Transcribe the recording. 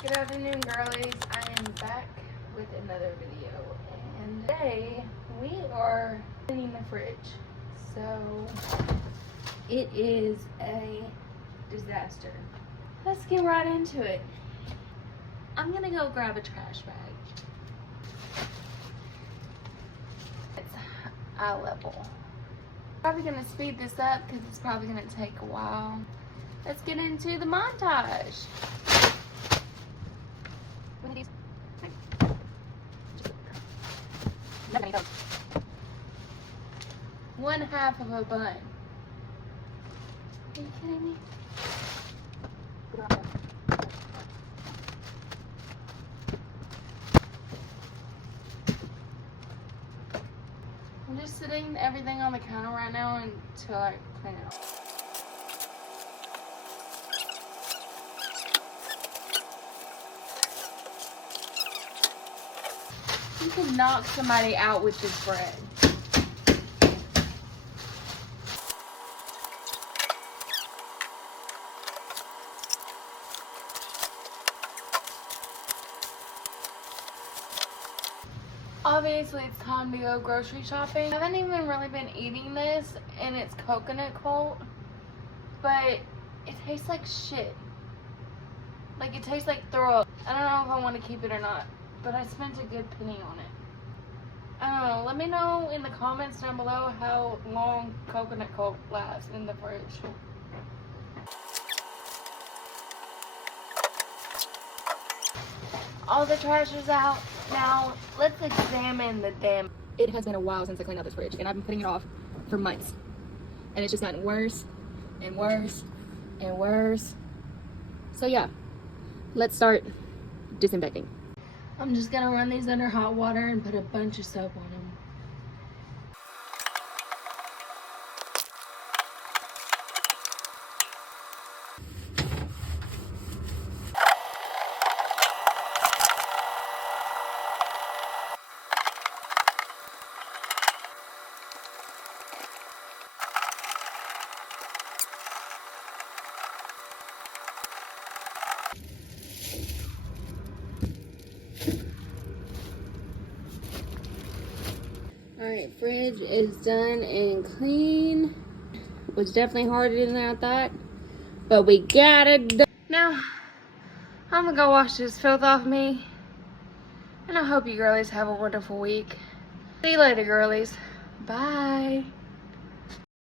Good afternoon, girlies. I am back with another video, and today we are cleaning the fridge. So it is a disaster. Let's get right into it. I'm gonna go grab a trash bag. It's eye level. Probably gonna speed this up because it's probably gonna take a while. Let's get into the montage. One half of a bun. Are you kidding me? I'm just sitting everything on the counter right now until I clean it up. You can knock somebody out with this bread. Obviously, it's time to go grocery shopping. I haven't even really been eating this, and it's coconut cold, but it tastes like shit. Like, it tastes like throw up. I don't know if I want to keep it or not, but I spent a good penny on it. I don't know. Let me know in the comments down below how long coconut cold lasts in the fridge. All the trash is out. Now, let's examine the damn. It has been a while since I cleaned out this fridge, and I've been putting it off for months. And it's just gotten worse and worse and worse. So yeah, let's start disinfecting. I'm just gonna run these under hot water and put a bunch of soap on them. Alright, fridge is done and clean. It was definitely harder than I thought, but we got it done. Now, I'm gonna go wash this filth off me, and I hope you girlies have a wonderful week. See you later, girlies. Bye.